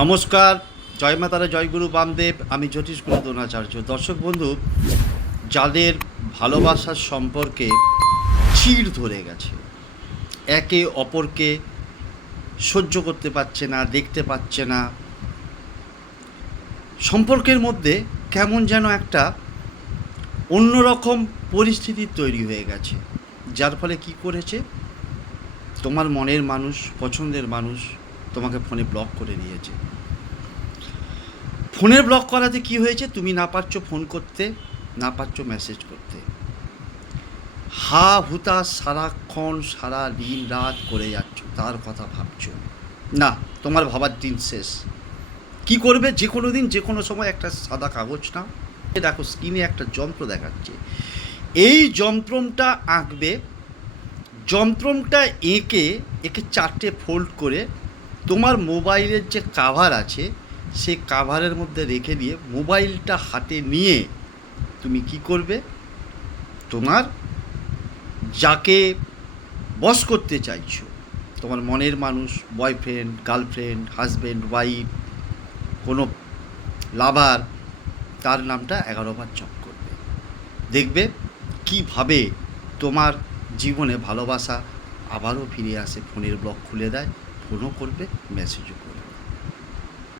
নমস্কার, জয় মাতারা, জয় গুরু বামদেব। আমি জ্যোতিষ গুরু দ্রোণাচার্য। দর্শক বন্ধু, যাদের ভালোবাসার সম্পর্কে চিড় ধরে গেছে, একে অপরকে সহ্য করতে পারছে না, দেখতে পাচ্ছে না, সম্পর্কের মধ্যে কেমন যেন একটা অন্যরকম পরিস্থিতি তৈরি হয়ে গেছে, যার ফলে কি করেছে, তোমার মনের মানুষ, পছন্দের মানুষ তোমাকে ফোনে ব্লক করে দিয়েছে। ফোনের ব্লক করাতে কি হয়েছে, তুমি না পারছো ফোন করতে, না পারছো মেসেজ করতে, হা হুতাশ সারাক্ষণ সারা দিন রাত করে যাচ্ছ, তার কথা ভাবছো না, তোমার ভাবার দিন শেষ। কি করবে, যে কোনো দিন যে কোনো সময় একটা সাদা কাগজ নাও, দেখো স্ক্রিনে একটা যন্ত্র দেখাচ্ছে, এই যন্ত্রটা আঁকবে, যন্ত্রটা এঁকে চারটে ফোল্ড করে তোমার মোবাইলের যে কাভার আছে সেই কাভারের মধ্যে রেখে দিয়ে মোবাইলটা হাতে নিয়ে তুমি কি করবে, তোমার যাকে বশ করতে চাইছো, তোমার মনের মানুষ, বয়ফ্রেন্ড, গার্লফ্রেন্ড, হাজব্যান্ড, ওয়াইফ, কোনো লাভার, তার নামটা 11বার জপ করবে। দেখবে কিভাবে তোমার জীবনে ভালোবাসা আবারও ফিরে আসে, ফোনের ব্লক খুলে দেয়, ফোনও করবে, মেসেজও করবে।